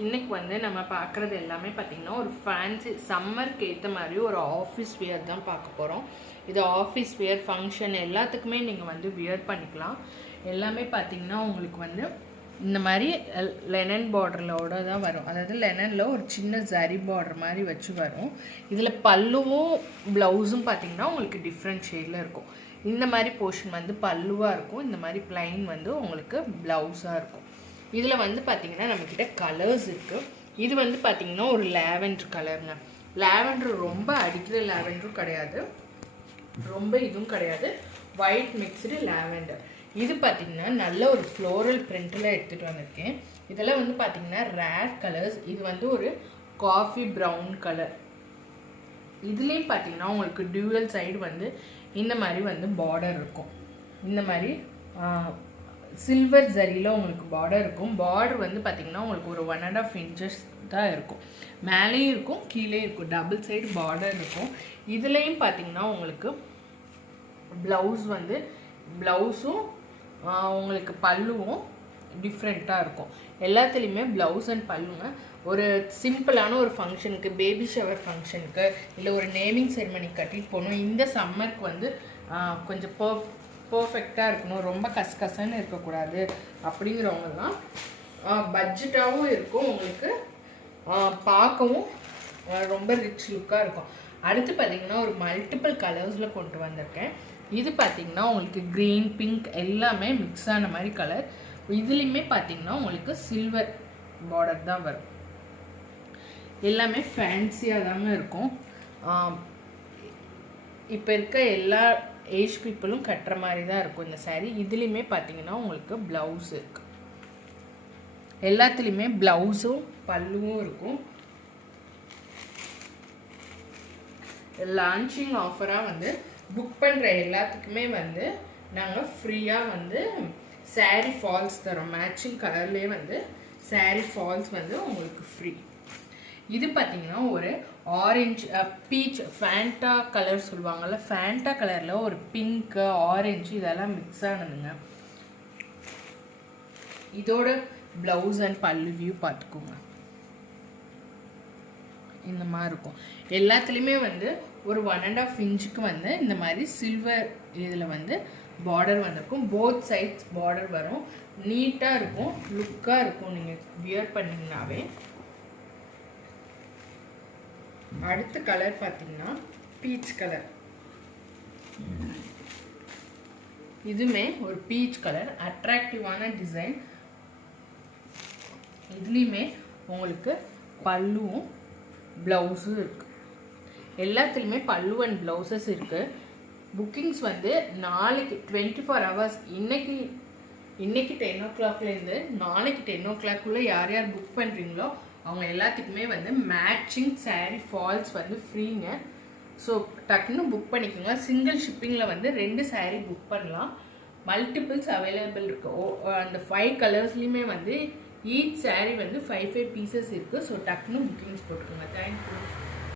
இன்னைக்கு வந்து நம்ம பார்க்குறது எல்லாமே பார்த்திங்கன்னா ஒரு ஃபேன்சி சம்மருக்கு ஏற்ற மாதிரி ஒரு ஆஃபீஸ் வியர் தான் பார்க்க போகிறோம். இது ஆஃபீஸ் வியர் ஃபங்க்ஷன் எல்லாத்துக்குமே நீங்கள் வந்து வியர் பண்ணிக்கலாம். எல்லாமே பார்த்திங்கன்னா உங்களுக்கு வந்து இந்த மாதிரி லெனன் பார்டரோட தான் வரும். அதாவது லெனனில் ஒரு சின்ன ஜரி பார்டர் மாதிரி வச்சு வரும். இதில் பல்லுவும் ப்ளவுஸும் பார்த்திங்கன்னா உங்களுக்கு டிஃப்ரெண்ட் ஷேடில் இருக்கும். இந்த மாதிரி போர்ஷன் வந்து பல்லுவாக இருக்கும், இந்த மாதிரி பிளைன் வந்து உங்களுக்கு ப்ளவுஸாக இருக்கும். இதில் வந்து பார்த்திங்கன்னா நம்மக்கிட்ட கலர்ஸ் இருக்குது. இது வந்து பார்த்திங்கன்னா ஒரு லேவெண்டர் கலருங்க. லேவெண்டர் ரொம்ப அடிக்கிற லேவெண்டரும் கிடையாது, ரொம்ப இதுவும் கிடையாது, ஒயிட் மிக்ஸ்டு லேவெண்டர். இது பார்த்திங்கன்னா நல்ல ஒரு ஃப்ளோரல் பிரிண்டில் எடுத்துகிட்டு வந்திருக்கேன். இதெல்லாம் வந்து பார்த்திங்கன்னா ரேர் கலர்ஸ். இது வந்து ஒரு காஃபி ப்ரௌன் கலர். இதுலேயும் பார்த்திங்கன்னா உங்களுக்கு டியூவல் சைடு வந்து இந்த மாதிரி வந்து பார்டர் இருக்கும். இந்த மாதிரி சில்வர் ஜரியில் உங்களுக்கு பார்டர் இருக்கும். பார்டர் வந்து பார்த்திங்கன்னா உங்களுக்கு ஒரு 1.5 inches தான் இருக்கும். மேலேயும் இருக்கும், கீழே இருக்கும், டபுள் சைடு பார்டர் இருக்கும். இதுலேயும் பார்த்திங்கன்னா உங்களுக்கு ப்ளவுஸ் வந்து ப்ளவுஸும் உங்களுக்கு பல்லுவும் டிஃப்ரெண்ட்டாக இருக்கும். எல்லாத்துலேயுமே ப்ளவுஸ் அண்ட் பல்லுங்க. ஒரு சிம்பிளான ஒரு ஃபங்க்ஷனுக்கு, பேபி ஷவர் ஃபங்க்ஷனுக்கு, இல்லை ஒரு நேமிங் செரிமனிக்கு கட்டிட்டு போகணும், இந்த சம்மருக்கு வந்து கொஞ்சம் பர்ஃபெக்டாக இருக்கணும், ரொம்ப கசகசன்னு இருக்கக்கூடாது அப்படிங்கிறவங்கலாம் பட்ஜெட்டாகவும் இருக்கும், உங்களுக்கு பார்க்கவும் ரொம்ப ரிச் லுக்காக இருக்கும். அடுத்து பார்த்திங்கன்னா ஒரு மல்டிபிள் கலர்ஸில் கொண்டு வந்திருக்கேன். இது பார்த்திங்கன்னா உங்களுக்கு க்ரீன், பிங்க் எல்லாமே மிக்ஸ் ஆன மாதிரி கலர். இதுலேயுமே பார்த்திங்கன்னா உங்களுக்கு சில்வர் பார்டர் தான் வரும். எல்லாமே ஃபேன்சியாக தாங்க இருக்கும். இப்போ இருக்க எல்லா ஏஜ் பீப்புளும் கட்டுற மாதிரி தான் இருக்கும் இந்த சாரீ. இதுலேயுமே பார்த்திங்கன்னா உங்களுக்கு ப்ளவுஸ் இருக்குது. எல்லாத்துலேயுமே ப்ளவுஸும் பல்லுவும் இருக்கும். லான்ச்சிங் ஆஃபராக வந்து புக் பண்ணுற எல்லாத்துக்குமே வந்து நாங்கள் ஃப்ரீயாக வந்து சாரீ ஃபால்ஸ் தரோம். மேட்சிங் கலர்லேயே வந்து சாரீ ஃபால்ஸ் வந்து உங்களுக்கு ஃப்ரீ. இது பார்த்திங்கன்னா ஒரு ஆரஞ்சு பீச் ஃபேண்டா கலர் சொல்லுவாங்கள்ல, ஃபேண்டா கலரில் ஒரு பிங்க்கு, ஆரஞ்சு இதெல்லாம் மிக்ஸ் ஆனதுங்க. இதோட ப்ளவுஸ் அண்ட் பல்லு வியூ பார்த்துக்கோங்க. இந்த மாதிரி இருக்கும். எல்லாத்துலேயுமே வந்து ஒரு 1.5 inch வந்து இந்த மாதிரி சில்வர் இதில் வந்து பார்டர் வந்திருக்கும். போத் சைட்ஸ் பார்டர் வரும். நீட்டாக இருக்கும், லுக்காக இருக்கும் நீங்கள் வியர் பண்ணிங்கனாவே. அடுத்த கலர் பார்த்திங்கன்னா பீச் கலர். இதுவுமே ஒரு பீச் கலர், அட்ராக்டிவான டிசைன். இதுலேயுமே உங்களுக்கு பல்லுவும் ப்ளவுஸும் இருக்குது. எல்லாத்துலேயுமே பல்லு அண்ட் ப்ளவுசஸ் இருக்குது. புக்கிங்ஸ் வந்து நாளைக்கு 24 hours, இன்னைக்கு 10 o'clockலேருந்து நாளைக்கு 10 o'clock யார் யார் புக் பண்ணுறீங்களோ அவங்க எல்லாத்துக்குமே வந்து மேட்சிங் சாரீ ஃபால்ஸ் வந்து ஃப்ரீங்க. ஸோ டக்குன்னு புக் பண்ணிக்கோங்க. சிங்கிள் ஷிப்பிங்கில் வந்து 2 சாரீ புக் பண்ணலாம். மல்டிபிள்ஸ் அவைலபிள் இருக்குது. அந்த 5 கலர்ஸ்லேயுமே வந்து ஈச் சாரீ வந்து 5 pieces இருக்குது. ஸோ டக்குன்னு புக்கிங்ஸ் போட்டுக்கோங்க. தேங்க்யூ.